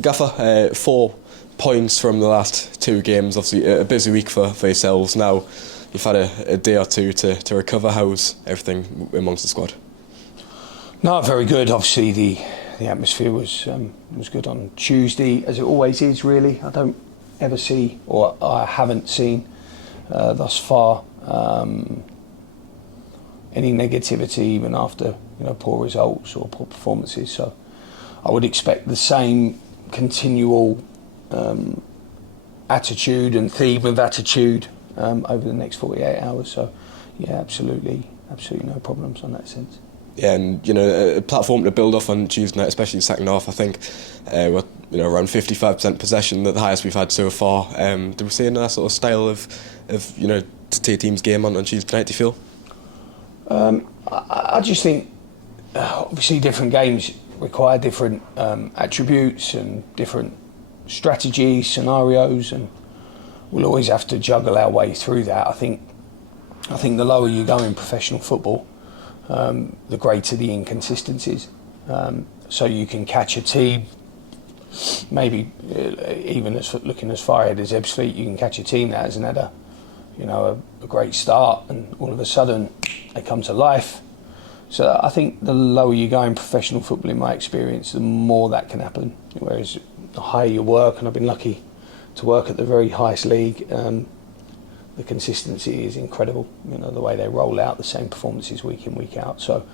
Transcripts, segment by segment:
Gaffer, 4 points from the last 2 games. Obviously a busy week for yourselves. Now you've had a day or two to recover. How's everything amongst the squad? No, very good. Obviously the atmosphere was good on Tuesday, as it always is. Really, I don't ever see, or I haven't seen thus far, any negativity, even after poor results or poor performances. So I would expect the same continual attitude and theme of attitude over the next 48 hours. So yeah, absolutely no problems on that sense. Yeah, and a platform to build off on Tuesday night, especially the second half. I think we're around 55% possession, the highest we've had so far. Do we see that sort of style of to take a team's game on Tuesday night, do you feel? I just think obviously different games require different attributes and different strategies, scenarios, and we'll always have to juggle our way through that. I think the lower you go in professional football, the greater the inconsistencies. So you can catch a team, maybe even looking as far ahead as Ebbsfleet, you can catch a team that hasn't had a great start, and all of a sudden they come to life. So I think the lower you go in professional football, in my experience, the more that can happen. Whereas the higher you work, and I've been lucky to work at the very highest league, the consistency is incredible. The way they roll out the same performances week in, week out. So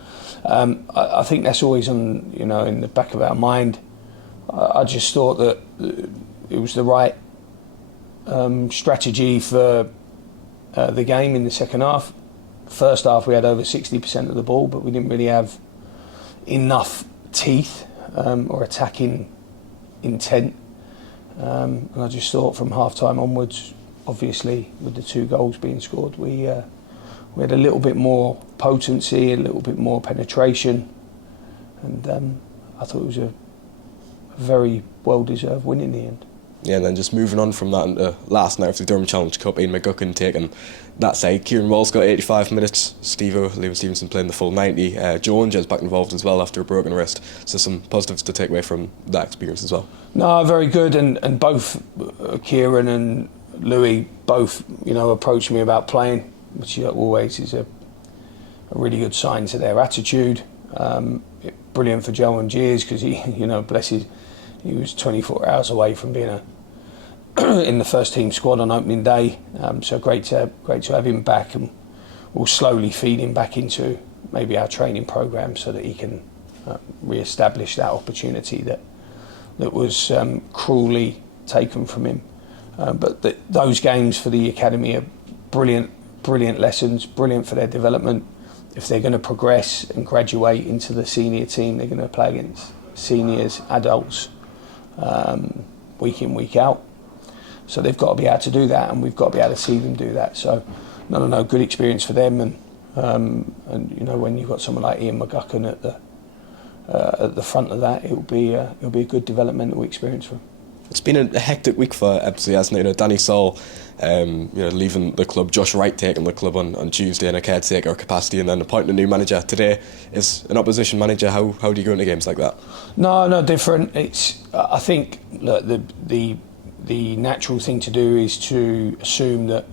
I think that's always on in the back of our mind. I just thought that it was the right strategy for the game in the second half. First half we had over 60% of the ball, but we didn't really have enough teeth or attacking intent. And I just thought from half time onwards, obviously with the 2 goals being scored, we had a little bit more potency, a little bit more penetration, and I thought it was a very well-deserved win in the end. Yeah, and then just moving on from that into last night of the Durham Challenge Cup, Ian McGuckin taking that side. Kieran Wall's got 85 minutes, Liam Stevenson playing the full 90. Jones back involved as well after a broken wrist. So some positives to take away from that experience as well. No, very good, and both Kieran and Louie both approached me about playing, which always is a really good sign to their attitude. Brilliant for Joe and Jeers, because he was 24 hours away from being in the first team squad on opening day. So great to have him back, and we'll slowly feed him back into maybe our training program so that he can re-establish that opportunity that was cruelly taken from him. But those games for the academy are brilliant lessons, brilliant for their development. If they're going to progress and graduate into the senior team, they're going to play against seniors, adults, week in, week out. So they've got to be able to do that, and we've got to be able to see them do that. So, no, good experience for them, and when you've got someone like Ian McGuckin at the front of that, it'll be a good developmental experience for him. It's been a hectic week for Ebbsfleet, hasn't it? Darren Sarll, leaving the club, Josh Wright taking the club on Tuesday in a caretaker capacity, and then appointing a new manager today is an opposition manager. How do you go into games like that? No different. I think the natural thing to do is to assume that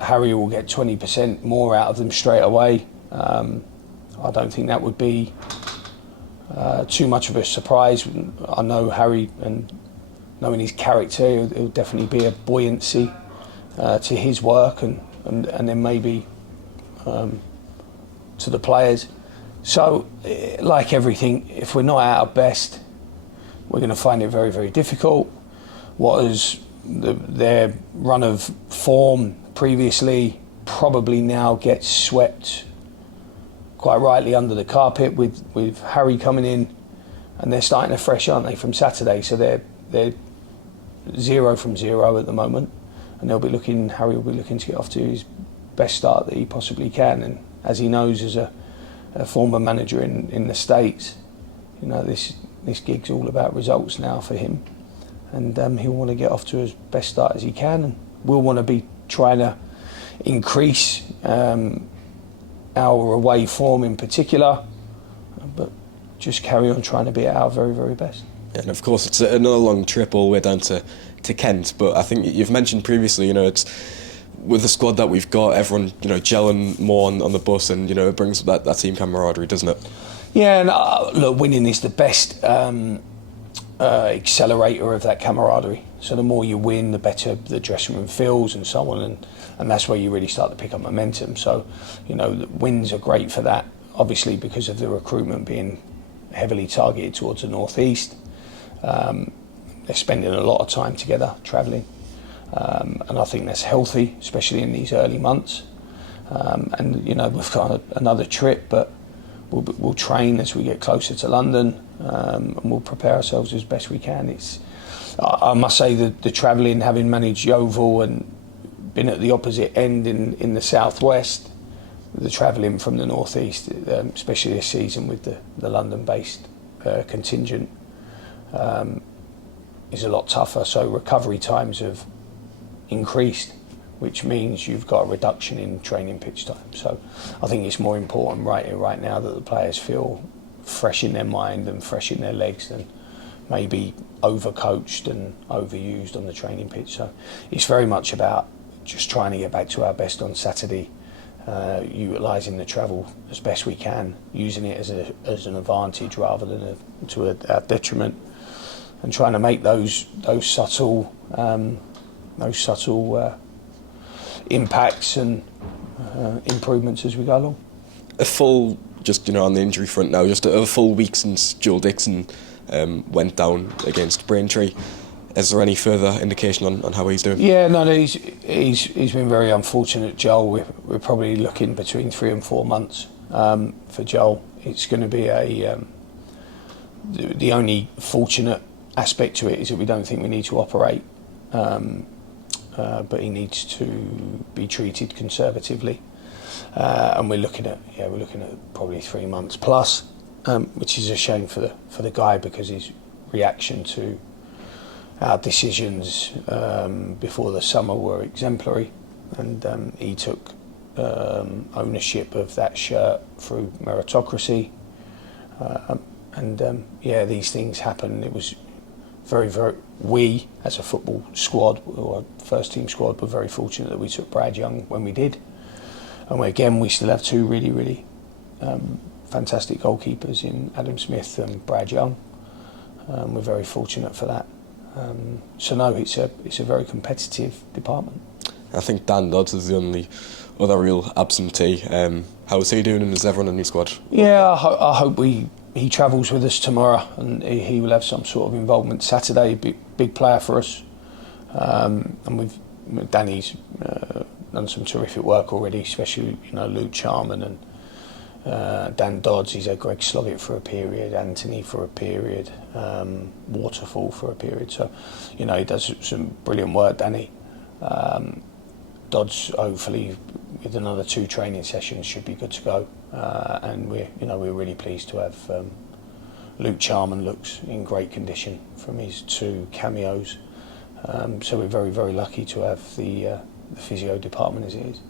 Harry will get 20% more out of them straight away. I don't think that would be too much of a surprise. I know Harry, and knowing his character, it'll definitely be a buoyancy to his work, and then maybe to the players. So, like everything, if we're not at our best, we're going to find it very, very difficult. What is their run of form previously probably now gets swept quite rightly under the carpet with Harry coming in, and they're starting afresh, aren't they, from Saturday? So they're 0 from 0 at the moment, and Harry will be looking to get off to his best start that he possibly can. And as he knows, as a former manager in the States, this gig's all about results now for him, and he'll want to get off to as best start as he can, and we'll want to be trying to increase our away form in particular, but just carry on trying to be at our very, very best. And of course, it's another long trip all the way down to Kent. But I think you've mentioned previously, it's with the squad that we've got, everyone gelling more on the bus, and it brings that team camaraderie, doesn't it? Yeah, and look, winning is the best accelerator of that camaraderie. So the more you win, the better the dressing room feels, and so on, and that's where you really start to pick up momentum. So, the wins are great for that, obviously because of the recruitment being heavily targeted towards the northeast. They're spending a lot of time together, travelling, and I think that's healthy, especially in these early months. And we've got another trip, but we'll train as we get closer to London, and we'll prepare ourselves as best we can. I must say that the travelling, having managed Yeovil and been at the opposite end in the southwest, the travelling from the northeast, especially this season with the London-based contingent, is a lot tougher. So recovery times have increased, which means you've got a reduction in training pitch time. So I think it's more important right here, right now, that the players feel fresh in their mind and fresh in their legs than maybe overcoached and overused on the training pitch. So it's very much about just trying to get back to our best on Saturday, utilising the travel as best we can, using it as an advantage rather than to our detriment, and trying to make those subtle impacts and improvements as we go along. A full, just on the injury front now, just a full week since Joel Dixon went down against Braintree. Is there any further indication on how he's doing? Yeah, no, he's been very unfortunate, Joel. We're probably looking between 3 and 4 months for Joel. It's going to be the only fortunate aspect to it is that we don't think we need to operate, but he needs to be treated conservatively, and we're looking at probably 3 months plus, which is a shame for the guy, because his reaction to our decisions before the summer were exemplary, and he took ownership of that shirt through meritocracy, and these things happen. It was we as a football squad, or first team squad, were very fortunate that we took Brad Young when we did, and we still have 2 really, really fantastic goalkeepers in Adam Smith and Brad Young. We're very fortunate for that. So no, it's a very competitive department. I think Dan Dodds is the only other real absentee. How is he doing, and is everyone in his squad? Yeah, I hope he travels with us tomorrow, and he will have some sort of involvement Saturday. Big player for us, and Danny's done some terrific work already, especially Luke Charman and Dan Dodds. He's had Greg Sloggett for a period, Anthony for a period, Waterfall for a period. So he does some brilliant work, Danny. Dodds, hopefully with another 2 training sessions, should be good to go, and we're really pleased to have Luke Charman. Looks in great condition from his 2 cameos, so we're very, very lucky to have the physio department as it is.